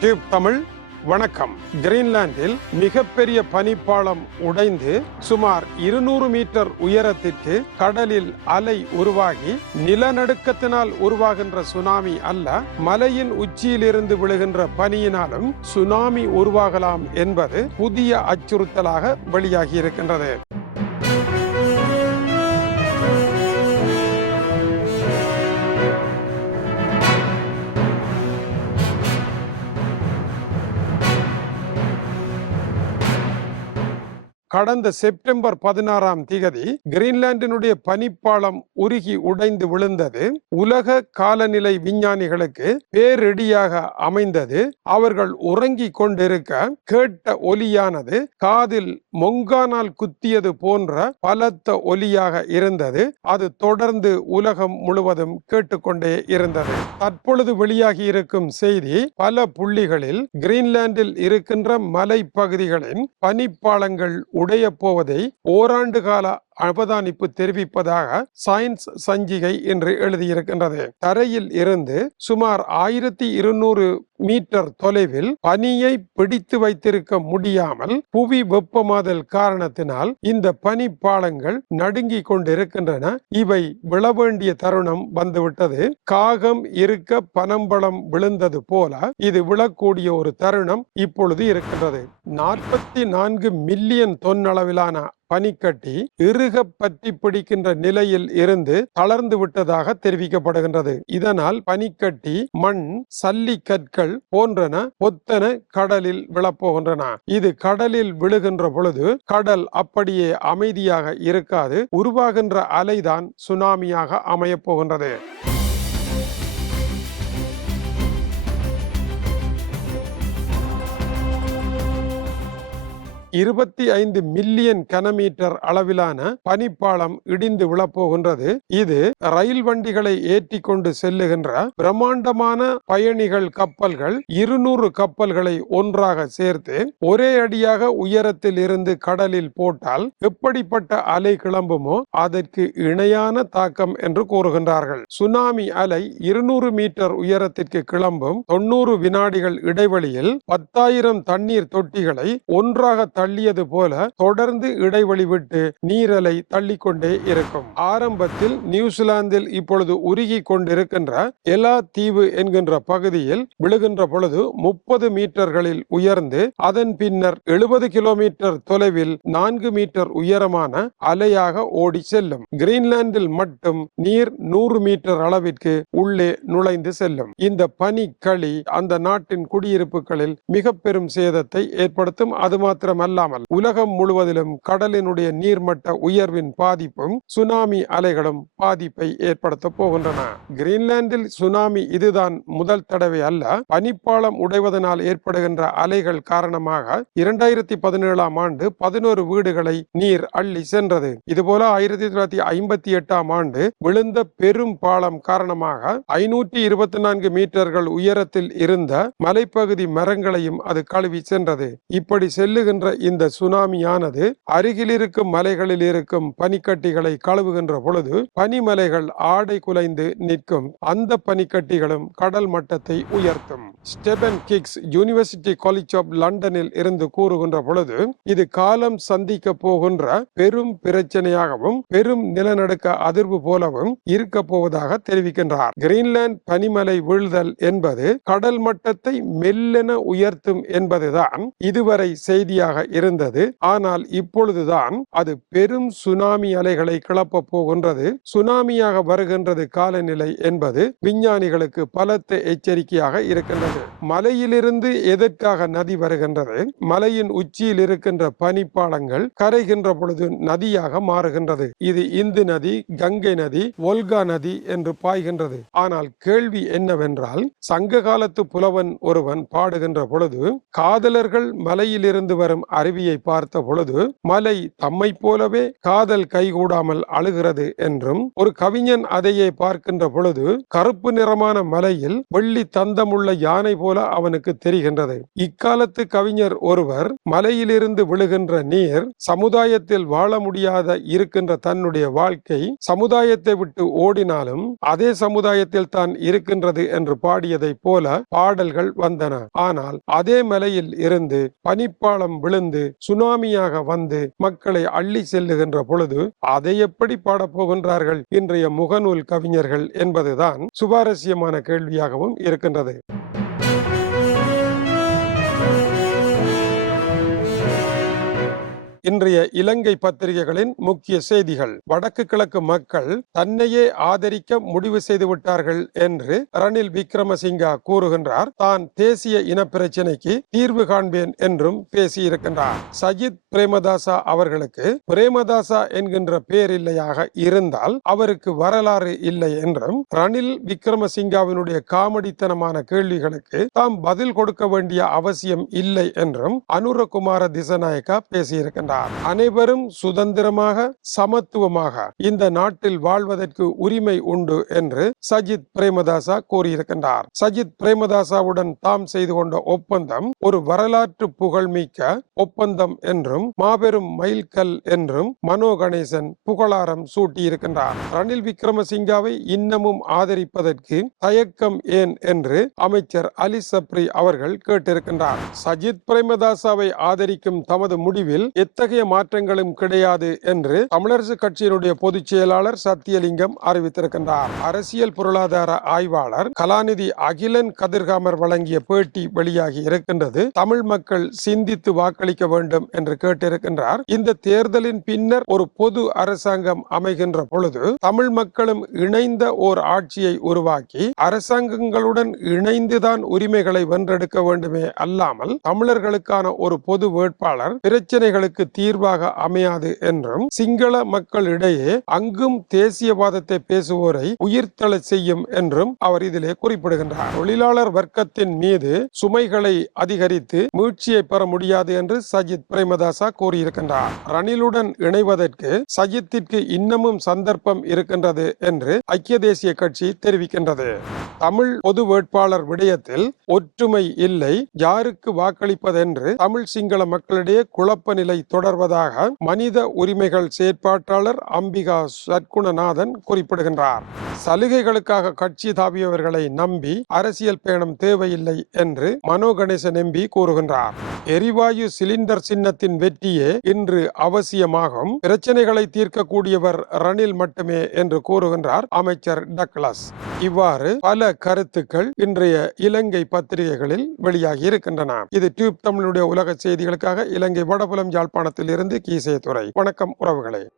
Tube Tamil. வணக்கம். கிரீன்லாந்தில் மிகப்பெரிய பனிப்பாளம் உடைந்து சுமார் இருநூறு மீட்டர் உயரத்திற்கு கடலில் அலை உருவாகி நிலநடுக்கத்தினால் உருவாகின்ற சுனாமி அல்ல மலையின் உச்சியிலிருந்து விழுகின்ற பனியினாலும் சுனாமி உருவாகலாம் என்பது புதிய அச்சுறுத்தலாக வெளியாகி இருக்கின்றது. கடந்த செப்டம்பர் பதினாறாம் திகதி கிரீன்லாண்டினுடைய பனிப்பாளம் உருகி உடைந்து விழுந்தது. உலக காலநிலை விஞ்ஞானிகளுக்கு பேரிடியாக அமைந்தது. அவர்கள் உறங்கிக் கொண்டிருக்க கேட்ட ஒலியானது காதில் மொங்கானால் குத்தியது போன்ற பலத்த ஒலியாக இருந்தது. அது தொடர்ந்து உலகம் முழுவதும் கேட்டுக்கொண்டே இருந்தது. தற்பொழுது வெளியாகி இருக்கும் செய்தி பல புள்ளிகளில் கிரீன்லாந்தில் இருக்கின்ற மலைப்பகுதிகளின் பனிப்பாளங்கள் உடைய போவதை ஓராண்டு கால அவதானிப்பு தெரிவிப்பதாக சயின்ஸ் சஞ்சிகை என்று எழுதியிருக்கின்றது. தரையில் இருந்து சுமார் ஆயிரத்தி இருநூறு மீட்டர் தொலைவில் பனியை பிடித்து வைத்திருக்க முடியாமல் புவி வெப்பமாதல் காரணத்தினால் இந்த பனி பாலங்கள் நடுங்கிக் கொண்டிருக்கின்றன. இவை விழ வேண்டிய தருணம் வந்துவிட்டது. காகம் இருக்க பனம்பழம் விழுந்தது போல இது விழக்கூடிய ஒரு தருணம் இப்பொழுது இருக்கின்றது. நாற்பத்தி நான்கு மில்லியன் தொன்னளவிலான பனிக்கட்டி இறுக பற்றி பிடிக்கின்ற நிலையில் இருந்து தளர்ந்து விட்டதாக தெரிவிக்கப்படுகின்றது. இதனால் பனிக்கட்டி மண் சல்லி கற்கள் போன்றன பொத்தன கடலில் விழப்போகின்றன. இது கடலில் விழுகின்ற பொழுது கடல் அப்படியே அமைதியாக இருக்காது உருவாகின்ற அலைதான் சுனாமியாக அமையப் போகின்றது. இருபத்தி ஐந்து மில்லியன் கனமீட்டர் அளவிலான பனிப்பாளம் இடிந்து விழப்போகின்றது. இது ரயில் வண்டிகளை ஏற்றி கொண்டு செல்லுகின்ற பிரம்மாண்டமான பயணிகள் கப்பல்கள் இருநூறு கப்பல்களை ஒன்றாக சேர்த்து ஒரே அடியாக உயரத்தில் இருந்து கடலில் போட்டால் எப்படிப்பட்ட அலை கிளம்புமோ அதற்கு இணையான தாக்கம் என்று கூறுகின்றார்கள். சுனாமி அலை இருநூறு மீட்டர் உயரத்திற்கு கிளம்பும் தொண்ணூறு வினாடிகள் இடைவெளியில் பத்தாயிரம் தண்ணீர் தொட்டிகளை ஒன்றாக தள்ளியது போல தொடர்ந்து இடைவெளி விட்டு நீரலை தள்ளிக்கொண்டே இருக்கும். ஆரம்பத்தில் நியூசிலாந்தில் இப்பொழுது உருகி கொண்டிருக்கின்ற எலா தீவு என்கின்ற பகுதியில் விழுகின்ற பொழுது முப்பது மீட்டர்களில் உயர்ந்து அதன் பின்னர் எழுபது கிலோமீட்டர் தொலைவில் நான்கு மீட்டர் உயரமான அலையாக ஓடி செல்லும். கிரீன்லாந்தில் மட்டும் நீர் நூறு மீட்டர் அளவிற்கு உள்ளே நுழைந்து செல்லும். இந்த பனி களி அந்த நாட்டின் குடியிருப்புகளில் மிக பெரும் சேதத்தை ஏற்படுத்தும். அது மாத்திரமல்ல மாத்திரமல்லாமல் உலகம் முழுவதிலும் கடலினுடைய நீர்மட்ட உயர்வின் பாதிப்பும் சுனாமி அலைகளும் பாதிப்பை ஏற்படுத்த போகின்றன. கிரீன்லாந்தில் சுனாமி இதுதான் முதல் தடவை அல்ல பனிப்பாலம் உடைவதனால் ஏற்படுகின்ற அலைகள் காரணமாக இரண்டாயிரத்தி பதினேழாம் ஆண்டு பதினோரு வீடுகளை நீர் அள்ளி சென்றது. இதுபோல ஆயிரத்தி தொள்ளாயிரத்தி ஐம்பத்தி எட்டாம் ஆண்டு விழுந்த பெரும் பாலம் காரணமாக ஐநூற்றி இருபத்தி நான்கு மீட்டர்கள் உயரத்தில் இருந்த மலைப்பகுதி மரங்களையும் அது கழுவி சென்றது. இப்படி செல்லுகின்ற இந்த சுனாமியானது அருகில் இருக்கும் மலைகளில் இருக்கும் பனிக்கட்டிகளை கழுவுகின்ற பொழுது பனிமலைகள் ஆடை குலைந்து நிற்கும். அந்த பனிக்கட்டிகளும் கடல் மட்டத்தை உயர்த்தும். Stephen Hicks university college of லண்டனில் இருந்து கூறுகின்ற பொழுது இது காலம் சந்திக்க போகின்ற பெரும் பிரச்சனையாகவும் பெரும் நிலநடுக்க அதிர்வு போலவும் இருக்க போவதாக தெரிவிக்கின்றார். கிரீன்லாந்து பனிமலை வீழ்தல் என்பது கடல் மட்டத்தை மெல்லென உயர்த்தும் என்பதுதான் இதுவரை செய்தியாக இருந்தது. ஆனால் இப்பொழுதுதான் அது பெரும் சுனாமி அலைகளை கிளப்ப போகின்றது. சுனாமியாக வருகின்றது காலநிலை என்பது விஞ்ஞானிகளுக்கு பலத்த எச்சரிக்கையாக இருக்கின்றது. மலையிலிருந்து எதற்காக நதி வருகின்றது? மலையின் உச்சியில் இருக்கின்ற பனிப்பாலங்கள் கரைகின்ற பொழுது நதியாக மாறுகின்றது. இது இந்து நதி கங்கை நதி ஒல்கா நதி என்று பாய்கின்றது. ஆனால் கேள்வி என்னவென்றால் சங்க காலத்து புலவன் ஒருவன் பாடுகின்ற பொழுது காதலர்கள் மலையிலிருந்து வரும் அருவியை பார்த்த பொழுது மலை தம்மை போலவே காதல் கைகூடாமல் அழுகிறது என்றும் ஒரு கவிஞன் அதையே பார்க்கின்ற பொழுது கருப்பு நிறமான மலையில் வெள்ளி தந்தமுள்ள யானை போல அவனுக்கு தெரிகின்றது. இக்காலத்து கவிஞர் ஒருவர் மலையிலிருந்து விழுகின்ற நீர் சமுதாயத்தில் வாழ முடியாத இருக்கின்ற தன்னுடைய வாழ்க்கை சமுதாயத்தை விட்டு ஓடினாலும் அதே சமுதாயத்தில் தான் இருக்கின்றது என்று பாடியதைப் போல பாடல்கள் வந்தன. ஆனால் அதே மலையில் இருந்து பனிப்பாளம் விழுந்து சுனாமியாக வந்து மக்களை அள்ளி செல்லுகின்ற பொழுது அதை எப்படி பாடப்போகின்றார்கள் இன்றைய முகநூல் கவிஞர்கள் என்பதுதான் சுவாரஸ்யமான கேள்வியாகவும் இருக்கின்றது. இன்றைய இலங்கை பத்திரிகைகளின் முக்கிய செய்திகள். வடக்கு கிழக்கு மக்கள் தன்னையே ஆதரிக்க முடிவு செய்து விட்டார்கள் என்று ரணில் விக்ரமசிங்கா கூறுகின்றார். தான் தேசிய இன பிரச்சினைக்கு தீர்வு காண்பேன் என்றும் பேசியிருக்கின்றார். சஜித் பிரேமதாசா அவர்களுக்கு பிரேமதாசா என்கின்ற பேர் இல்லையாக இருந்தால் அவருக்கு வரலாறு இல்லை என்றும் ரணில் விக்ரமசிங்காவினுடைய காமெடித்தனமான கேள்விகளுக்கு தாம் பதில் கொடுக்க வேண்டிய அவசியம் இல்லை என்றும் அனுரகுமார திசநாயக்கா பேசியிருக்கின்றார். அனைவரும் சுதந்திரமாக சமத்துவமாக இந்த நாட்டில் வாழ்வதற்கு உரிமை உண்டு என்று சஜித் பிரேமதாசா கூறியிருக்கின்றார். சஜித் பிரேமதாசாவுடன் தாம் செய்து கொண்ட ஒப்பந்தம் ஒரு வரலாற்று புகழ்மிக்க ஒப்பந்தம் என்றும் மாபெரும் மைல்கல் என்றும் மனோ கணேசன் புகழாரம் சூட்டியிருக்கின்றார். ரணில் விக்ரமசிங்காவை இன்னமும் ஆதரிப்பதற்கு தயக்கம் ஏன் என்று அமைச்சர் அலி சப்ரி அவர்கள் கேட்டிருக்கின்றார். சஜித் பிரேமதாசாவை ஆதரிக்கும் தமது முடிவில் எத்தகைய மாற்றங்களும் கிடையாது என்று தமிழரசு கட்சியினுடைய பொதுச் செயலாளர் சத்தியலிங்கம் அறிவித்திருக்கின்றார். அரசியல் பொருளாதார ஆய்வாளர் கலாநிதி அகிலன் கதிர்காமர் வழங்கிய பேட்டி வெளியாகி இருக்கின்றது. தமிழ் மக்கள் சிந்தித்து வாக்களிக்க வேண்டும் என்று கேட்டிருக்கின்றார். இந்த தேர்தலின் பின்னர் ஒரு பொது அரசாங்கம் அமைகின்ற பொழுது தமிழ் மக்களும் இணைந்த ஓர் ஆட்சியை உருவாக்கி அரசாங்கங்களுடன் இணைந்துதான் உரிமைகளை வென்றெடுக்க வேண்டுமே அல்லாமல் தமிழர்களுக்கான ஒரு பொது வேட்பாளர் பிரச்சனைகளுக்கு தீர்வாக அமையாது என்றும் சிங்கள மக்களிடையே அங்கும் தேசியவாதத்தை பேசுவோரை உயிர்த்தெழச் செய்யும் என்றும் அவர் இதிலே குறிப்பிடுகின்றார். தொழிலாளர் வர்க்கத்தின் மீது சுமைகளை அதிகரித்து மீட்சியை பெற முடியாது என்று சஜித் பிரேமதாசா கூறியிருக்கின்றார். ரணிலுடன் இணைவதற்கு சஜித்திற்கு இன்னமும் சந்தர்ப்பம் இருக்கின்றது என்று ஐக்கிய தேசிய கட்சி தெரிவிக்கின்றது. தமிழ் பொது வேட்பாளர் விடயத்தில் ஒற்றுமை இல்லை யாருக்கு வாக்களிப்பதென்று தமிழ் சிங்கள மக்களிடையே குழப்ப நிலை தொடர்வதாக மனித உரிமைகள் செயற்பாட்டாளர் அம்பிகா சற்குணநாதன் குறிப்பிடுகின்றார். சலுகைகளுக்காக கட்சி தாவியவர்களை நம்பி அரசியல் பயணம் தேவையில்லை என்று மனோ கணேசன் எம்பி கூறுகின்றார். எரிவாயு சிலிண்டர் சின்னத்தின் வெற்றியே இன்று அவசியமாகும். பிரச்சனைகளை தீர்க்கக்கூடியவர் ரணில் மட்டுமே என்று கூறுகின்றார் அமைச்சர் டக்ளஸ். இவ்வாறு பல கருத்துக்கள் இன்றைய இலங்கை பத்திரிகைகளில் வெளியாகி இருக்கின்றன. இது டியூப் தமிழுடைய உலக செய்திகளுக்காக இலங்கை வடபுலம் யாழ்ப்பாணத்தில் இருந்து கீசே துறை வணக்கம் உறவுகளே.